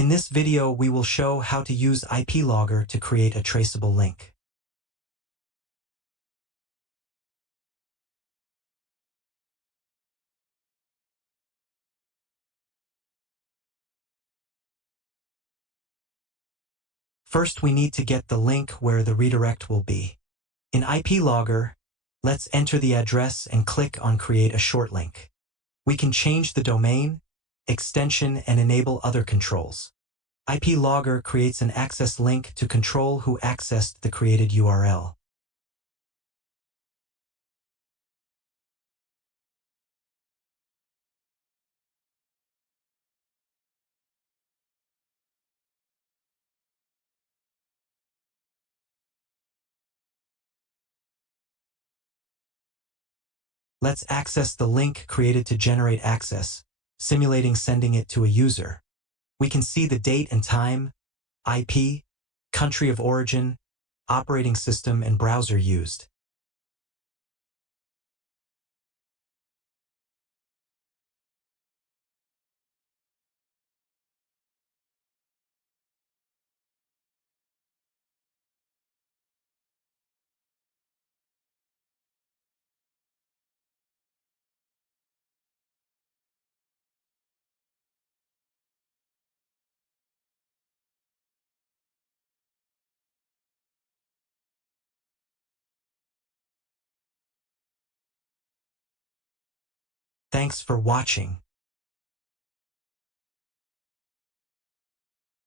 In this video, we will show how to use IP Logger to create a traceable link. First, we need to get the link where the redirect will be. In IP Logger, let's enter the address and click on Create a Short Link. We can change the domain, extension, and enable other controls. IP Logger creates an access link to control who accessed the created URL. Let's access the link created to generate access, simulating sending it to a user. We can see the date and time, IP, country of origin, operating system, and browser used. Thanks for watching.